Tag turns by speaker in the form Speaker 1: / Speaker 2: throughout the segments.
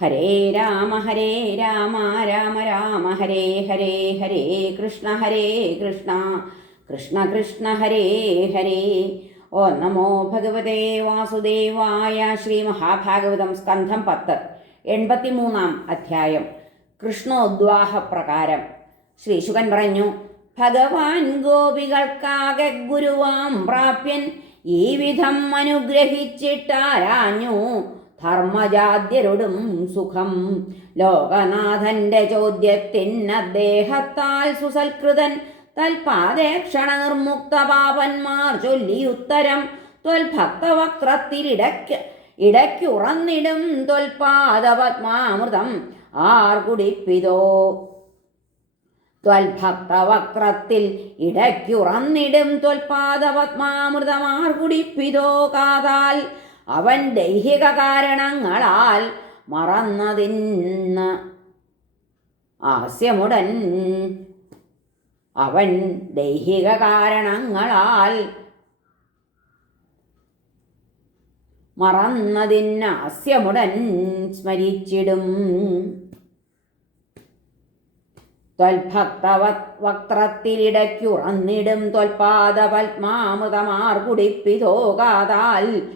Speaker 1: ഹരേ രാമ ഹരേ രാമ രാമ രാമ ഹരേ ഹരേ ഹരേ കൃഷ്ണ ഹരേ കൃഷ്ണ കൃഷ്ണ കൃഷ്ണ ഹരേ ഹരേ. ഓ നമോ ഭഗവതേ വാസുദേവായ ശ്രീ മഹാഭാഗവതം സ്കന്ധം പത്ത് എൺപത്തിമൂന്നാം അധ്യായം കൃഷ്ണോദ്വാഹ പ്രകാരം. ശ്രീ ശുകൻ പറഞ്ഞു ഭഗവാൻ ഗോപികൾക്കാകെ ഗുരുവാം പ്രാപ്യൻ ഈ വിധം അനുഗ്രഹിച്ചിട്ടാരാഞ്ഞു. ധർമ്മജാദ്യരോടും സുഖം. ലോകനാഥന്റെ ചോദ്യത്തിൻ അദ്ദേഹത്താൽ സുസൽകൃതൻ. തൽപാദേക്ഷണ നിർമുക്ത പാപന്മാർ ചൊല്ലി ഉത്തരം ത്വൽഭക്തവക്രത്തിലിടയ്ക്ക് ഇടയ്ക്കുറന്നിടും ത്വൽപാദപത്മാമൃതം. ആർ കുടിപ്പിതോ? ത്വൽഭക്തവക്രത്തിൽ ഇടയ്ക്കുറന്നിടും ത്വൽപാദപത്മാമൃതമാർ കുടിപ്പിതോ കാതാൽ? അവൻ ദൈഹിക കാരണങ്ങളാൽ മറന്നതിന്ന്. ആസ്യമുടൻ അവൻ ദൈഹിക കാരണങ്ങളാൽ മറന്നതിന് ആസ്യമുടൻ സ്മരിച്ചിടും. ത്വൽഭക്തവക്രത്തിലിടയ്ക്കുറന്നിടും ത്വൽപാദ പത്മാമൃതമാർ കുടിപ്പിതോകാതാൽ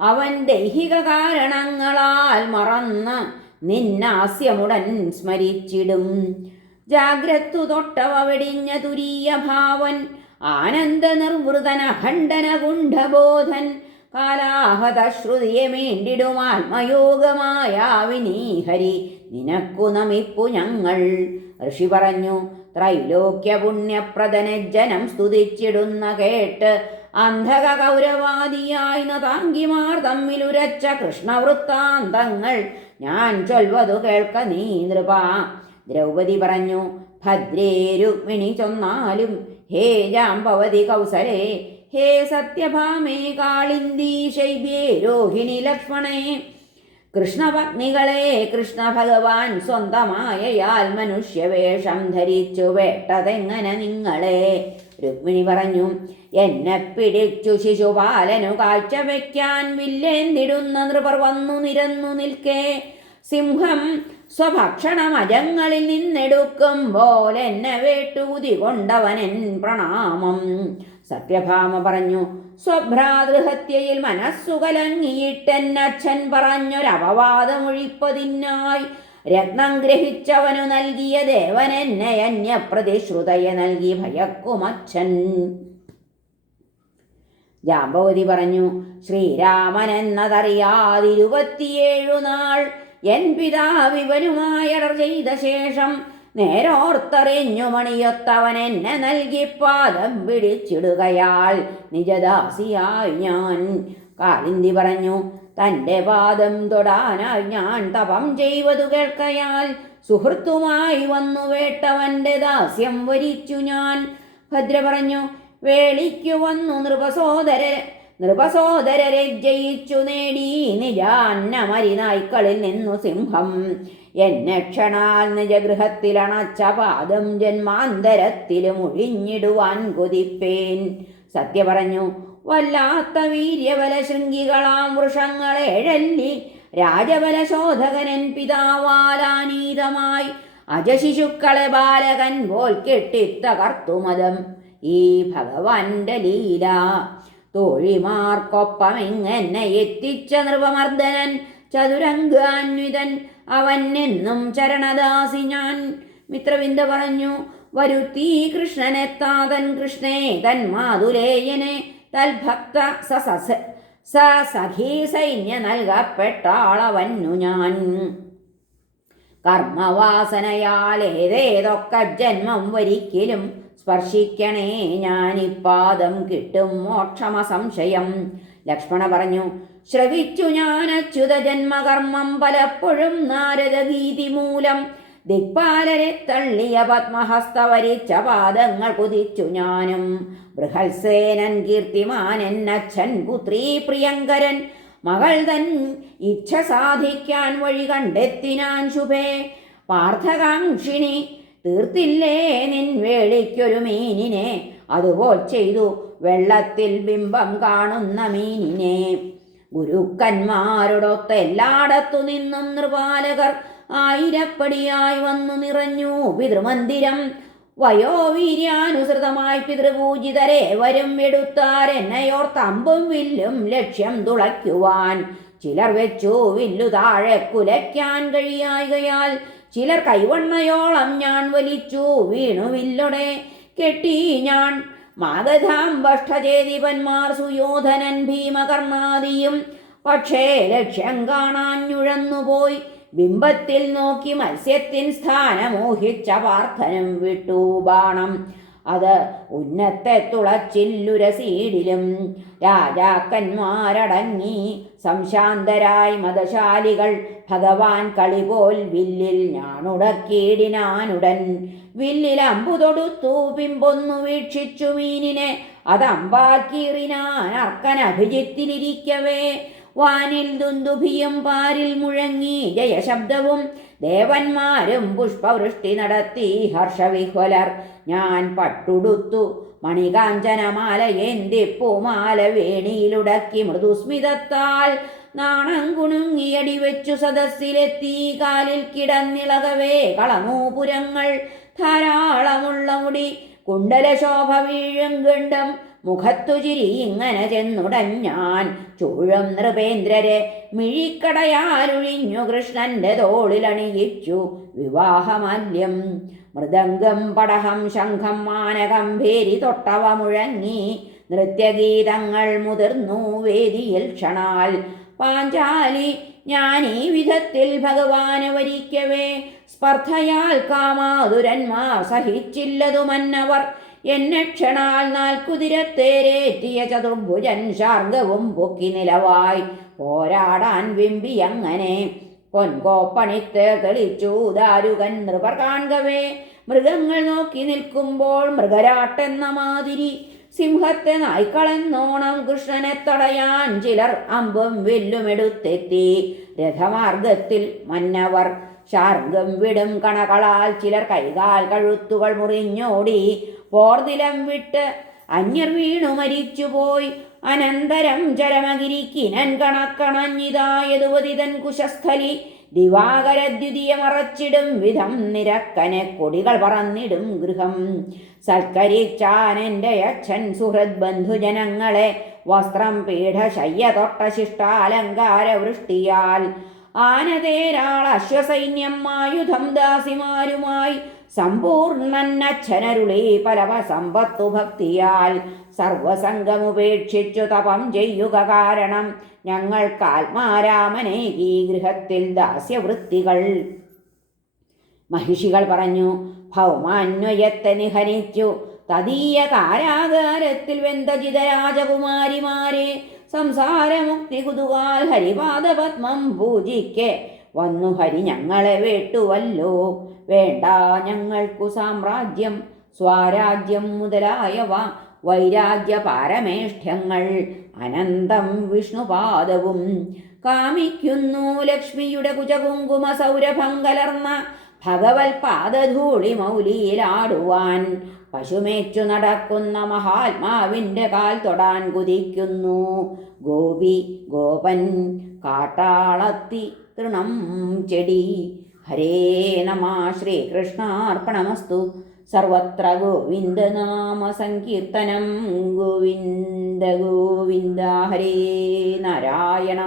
Speaker 1: അവൻ ദൈഹിക കാരണങ്ങളാൽ മറന്ന് നിന്നാസ്യമുടൻ സ്മരിച്ചിടും. ജാഗ്രത്തു തൊട്ടവ വെടിഞ്ഞ തുരീയ ഭാവൻ ആനന്ദ നിർവൃതന ഖണ്ഡന ഗുണ്ഡബോധൻ കാലാഹതശ്രുതിയെ മേണ്ടിടും ആത്മയോഗമായാവിനീഹരി നിനക്കു നമിപ്പു ഞങ്ങൾ. ഋഷി പറഞ്ഞു ത്രൈലോക്യ പുണ്യപ്രദനെ ജനം സ്തുതിച്ചിടുന്ന കേട്ട് അന്ധക കൗരവാദിയായി നതാങ്കിമാർ തമ്മിലുരച്ച കൃഷ്ണവൃത്താന്തങ്ങൾ. ഞാൻ ചൊൽവതു കേൾക്ക നീ നൃപ. ദ്രൗപദി പറഞ്ഞു ഭദ്രേ രുക്മിണി ചൊന്നാലും ഹേ ജാമ്പവതി കൗസലേ ഹേ സത്യഭാമേ കാളിന്ദി ശൈബ്യേ രോഹിണി ലക്ഷ്മണേ. കൃഷ്ണപത്നികളെ കൃഷ്ണ ഭഗവാൻ സ്വന്തമായയാൽ മനുഷ്യവേഷം ധരിച്ചു വേട്ടതെങ്ങനെ നിങ്ങളെ? രുക്മിണി പറഞ്ഞു എന്നെ പിടിച്ചു ശിശുപാലനു കാഴ്ച വയ്ക്കാൻ വില്ലേന്തിടുന്ന നൃപർ വന്നു നിരന്നു നിൽക്കേ. സിംഹം സ്വഭക്ഷണം അജങ്ങളിൽ നിന്നെടുക്കുമ്പോൾ എന്നെ വേട്ടുകുതി കൊണ്ടവനൻ പ്രണാമം. സത്യഭാമ പറഞ്ഞു സ്വഭ്രാതൃഹത്യയിൽ മനസ്സു അച്ഛൻ പറഞ്ഞൊരപവാദമൊഴിപ്പതിനായി രത്നം ഗ്രഹിച്ചവനു നൽകിയ ദേവനെന്നെ അന്യപ്രതിശ്രുതയെ നൽകി ഭയക്കുമച്ഛൻ. ജാമ്പവതി പറഞ്ഞു ശ്രീരാമൻ എന്നതറിയാതിരുപത്തിയേഴു നാൾ എൻ പിതാവിവനുമായടർ ചെയ്ത ശേഷം നേരോർത്തറിഞ്ഞു മണിയൊത്തവൻ എന്നെ നൽകി പാദം പിടിച്ചിടുകയാൾ. നിജദാസിയായി ഞാൻ. കാളിന്തി പറഞ്ഞു തന്റെ പാദം തൊടാനായി ഞാൻ തപം ചെയ്വതു കേൾക്കയാൽ സുഹൃത്തുമായി വന്നു വേട്ടവന്റെ ദാസ്യം വരിച്ചു ഞാൻ. ഭദ്ര പറഞ്ഞു വേളിക്കു വന്നു നൃപസോദര നൃപസോദരരെ ജയിച്ചു നേടി നിജാന്നമരി നായ്ക്കളിൽ നിന്നു സിംഹം. എന്നെ ക്ഷണാൽ നിജഗൃഹത്തിലണച്ച പാദം ജന്മാന്തരത്തിലും ഒഴിഞ്ഞിടുവാൻ കൊതിപ്പേൻ. സത്യ പറഞ്ഞു വല്ലാത്ത വീര്യബല ശൃംഗികളാം വൃഷങ്ങളേഴല്ലി രാജബല ശോധകനൻ പിതാവാലാനീതമായി അജശിശുക്കളെ ബാലകൻ പോൽ കെട്ടിത്തകർത്തുമതം. ഈ ഭഗവാന്റെ ലീല തോഴിമാർക്കൊപ്പം ഇങ്ങനെ എത്തിച്ച നൃപമർദ്ദനൻ ചതുരംഗാന്വിതൻ അവൻ എന്നും ചരണദാസി ഞാൻ. മിത്രവിന്ദ പറഞ്ഞു വരുത്തി കൃഷ്ണനെ താതൻ കൃഷ്ണേ തൻ മാതുലേയനെ തൽഭക്ത സസ സ സഖീ സൈന്യ നൽകപ്പെട്ടാളവന്നു ഞാൻ. കർമ്മവാസനയാൽ ഏതേതൊക്കെ ജന്മം ഒരിക്കലും സ്പർശിക്കണേ ഞാനിപ്പാദം കിട്ടും മോക്ഷമ സംശയം ലക്ഷ്മണ പറഞ്ഞു ശ്രവിച്ചു ഞാൻ അച്യുത ജന്മകർമ്മം പലപ്പോഴും നാരദഗീതി മൂലം. ദിക്പാലരെ തള്ളിയ പത്മഹസ്ത വരിച്ച പാദങ്ങൾ കുതിച്ചു ഞാനും. ബൃഹത്സേനൻ കീർത്തിമാനൻ അച്ഛൻ പുത്രീ പ്രിയങ്കരൻ. മകൾ തൻ ഇച്ഛ സാധിക്കാൻ വഴി കണ്ടെത്തിനാൻ ശുഭേ. പാർത്ഥകാംക്ഷിണി തീർത്തില്ലേ നിൻ വേളിക്കൊരു മീനിനെ? അതുപോൽ ചെയ്തു വെള്ളത്തിൽ ബിംബം കാണുന്ന മീനിനെ. ഗുരുക്കന്മാരോടൊത്ത് എല്ലായിടത്തു നിന്നും നൃപാലകർ ആയിരപ്പടിയായി വന്നു നിറഞ്ഞു. പിതൃമന്ദിരം വയോവീര്യാനുസൃതമായി പിതൃപൂജിതരെ വരും എടുത്താരെന്നയോർത്തമ്പും വില്ലും ലക്ഷ്യം തുളയ്ക്കുവാൻ. ചിലർ വെച്ചു വില്ലു താഴെ കുലയ്ക്കാൻ കഴിയായികയാൽ ചിലർ കൈവണ്ണയോളം ഞാൻ വലിച്ചു വീണു വില്ലൊടെ കെട്ടി ഞാൻ മാഗധാം ഭഷ്ടചേതിപന്മാർ സുയോധനൻ ഭീമകർണാദിയും. പക്ഷേ ലക്ഷ്യം കാണാൻ ഞുഴന്നുപോയി ബിംബത്തിൽ നോക്കി മത്സ്യത്തിൻ സ്ഥാനമോഹിച്ച പാർത്ഥനും വിട്ടു ബാണം. അത് ഉന്നത്തെ തുളച്ചില്ലുരസീടിലും രാജാക്കന്മാരടങ്ങി സംശാന്തരായി മതശാലികൾ ഭഗവാൻ കളി പോൽ വില്ലിൽ ഞാനുടക്കീടിനാനുടൻ വില്ലിൽ അമ്പു തൊടുത്തു പിമ്പൊന്നു വീക്ഷിച്ചു മീനിനെ. അതമ്പാക്കീറിനാൻ അർക്കൻ അഭിജിത്തിലിരിക്കവേ. വാനിൽ ദുന്ദുഭിയും പാരിൽ മുഴങ്ങി ജയശബ്ദവും ദേവന്മാരും പുഷ്പവൃഷ്ടി നടത്തി ഹർഷവിഹ്വലർ. ഞാൻ പട്ടുടുത്തു. മണികാഞ്ചനമാല ഏന്തി പൂമാല വേണിയിലുടക്കി മൃദുസ്മിതത്താൽ നാണം കുണുങ്ങിയടി വെച്ചു സദസ്സിലെത്തി. കാലിൽ കിടന്നിളകവേ കളനൂപുരങ്ങൾ ധാരാളമുള്ള മുടി. കുണ്ടലശോഭ വീഴും ഗണ്ഡം. മുഖത്തു ഇങ്ങനെ ചെന്നുടഞ്ഞാൻ ചൂഴും നൃപേന്ദ്രരെ മിഴിക്കടയാലൊഴിഞ്ഞു കൃഷ്ണന്റെ തോളിലണിയിച്ചു വിവാഹമാല്യം. മൃദംഗം പടഹം ശംഖം മാനകംഭേരി തൊട്ടവ മുഴങ്ങി നൃത്യഗീതങ്ങൾ മുതിർന്നു വേദിയിൽ ക്ഷണാൽ. പാഞ്ചാലി ഞാൻ ഈ വിധത്തിൽ ഭഗവാന് വരിക്കവേ. സ്പർദ്ധയാൽ കാമാതുരന്മാർ സഹിച്ചില്ലതു മന്നവർ എന്നെ ക്ഷണാൽ നാൽക്കുതിരത്തേരേറ്റിയ ചതുർഭുജൻ ശാർഗവും പൊക്കി നിലവായി പോരാടാൻ വിമ്പി അങ്ങനെ. പൊൻകോപ്പണിത്ത് തെളിച്ചു ദാരുകൻ നൃപർ കാൺകവേ മൃഗങ്ങൾ നോക്കി നിൽക്കുമ്പോൾ മൃഗരാട്ടെന്ന മാതിരി. സിംഹത്തെ നായ്ക്കളെന്നോണം കൃഷ്ണനെ തടയാൻ ചിലർ അമ്പും വില്ലുമെടുത്തെത്തി രഥമാർഗത്തിൽ മന്നവർ ശാർഗം വിടും കണകളാൽ ചിലർ കൈകാൽ കഴുത്തുകൾ മുറിഞ്ഞോടി. പോർനിലം വിട്ട് അന്യർ വീണു മരിച്ചുപോയി. അനന്തരം ചരമഗിരിക്കിനൻ കണക്കണഞ്ഞിതായതുവതിതൻ കുശസ്ഥലി. ദിവാകരദ്വിതീയ മറച്ചിടും വിധം നിരക്കനെ കൊടികൾ പറന്നിടും ഗൃഹം. സൽക്കരിച്ചാനെന്റെ അച്ഛൻ സുഹൃത് ബന്ധുജനങ്ങളെ വസ്ത്രം പീഠശയ്യ തൊട്ട ശിഷ്ടാലങ്കാര വൃഷ്ടിയാൽ. ആനതേരാൾ അശ്വസൈന്യം ആയുധം ദാസിമാരുമായി സമ്പൂർണന്നച്ഛനരുളി പരമ സമ്പത്തു ഭക്തിയാൽ സർവസംഗമുപേക്ഷിച്ചു തപം ചെയ്യുക കാരണം ഞങ്ങൾക്ക് ആത്മാരാമനെ ഈ ഗൃഹത്തിൽ ദാസ്യവൃത്തികൾ. മഹിഷികൾ പറഞ്ഞു ഭൗമാന്വയത്തെ നിഹനിച്ചു തദീയ കാരാകാരത്തിൽ വെന്തജിത രാജകുമാരിമാരെ സംസാരമുക്തി കുതുകാൽ ഹരിപാദപത്മം പൂജിക്കെ വന്നു ഹരി ഞങ്ങളെ വേട്ടുവല്ലോ. വേണ്ട ഞങ്ങൾക്കു സാമ്രാജ്യം സ്വാരാജ്യം മുതലായവ വൈരാഗ്യ പാരമേഷ്ഠ്യങ്ങൾ അനന്തം വിഷ്ണുപാദവും. കാമിക്കുന്നു ലക്ഷ്മിയുടെ കുജകുങ്കുമ സൗരഭം കലർന്ന ഭഗവത് പാദധൂളി മൗലിയിലാടുവാൻ. പശുമേച്ചു നടക്കുന്ന മഹാത്മാവിന്റെ കാൽ തൊടാൻ കുതിക്കുന്നു. ഗോപി ഗോപൻ കാട്ടാളത്തി തൃണം ചെടി. ഹരേ നമ ശ്രീകൃഷ്ണാർപ്പണമസ്തു. സർവത്ര ഗോവിന്ദനാമ സങ്കീർത്തനം. ഗോവിന്ദ ഗോവിന്ദ ഹരേ നാരായണ.